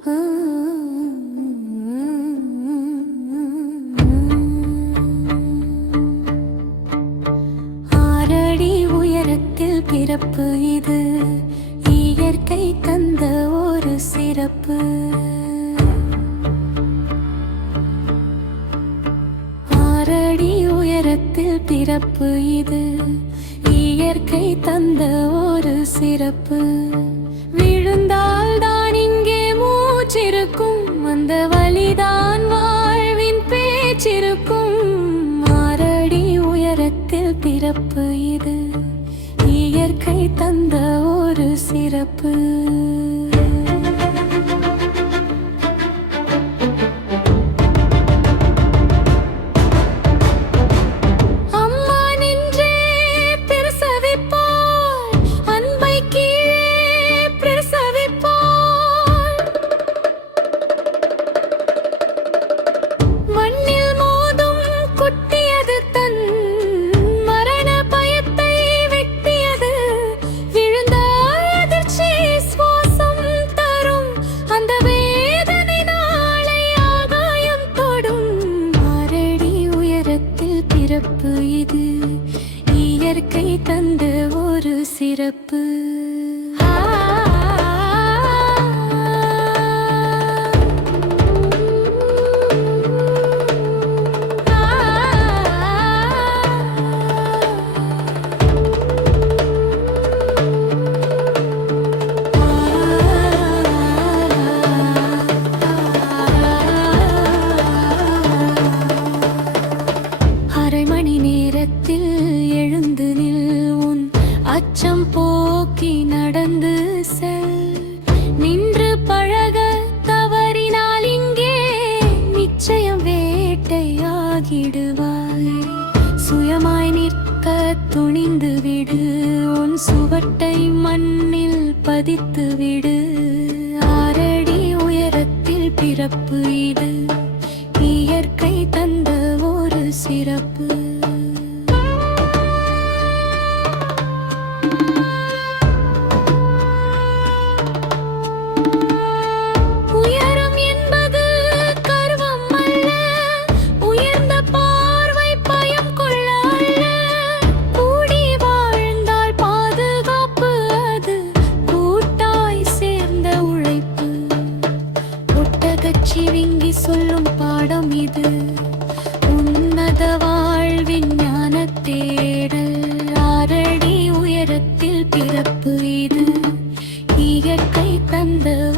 ஆறடி உயரத்தில் பிறப்பு இது. இயற்கை தந்த ஒரு சிறப்பு. ஆறடி உயரத்தில் பிறப்பு இது. இயற்கை தந்த ஒரு சிறப்பு. விழுந்தால் பிறப்பு இது. இயற்கை தந்த ஒரு சிறப்பு. இயற்கை தந்த ஒரு சிறப்பு. அச்சம் போக்கி நடந்து செல். நின்று பழக தவறினால் இங்கே நிச்சயம் வேட்டையாகிடுவாய். சுயமாய் நிற்க துணிந்து விடு. உன் சுவட்டை மண்ணில் பதித்து விடு. ஆரடி உயரத்தில் பிறப்பு இது. இயற்கை தந்த ஒரு சிறப்பு. ஒட்டகச்சிவிங்கி சொல்லும் பாடம் இது. உன்னத வாழ்வின் ஞான தேடல். ஆரடி உயரத்தில் பிறப்பு இது. இயற்கை தந்த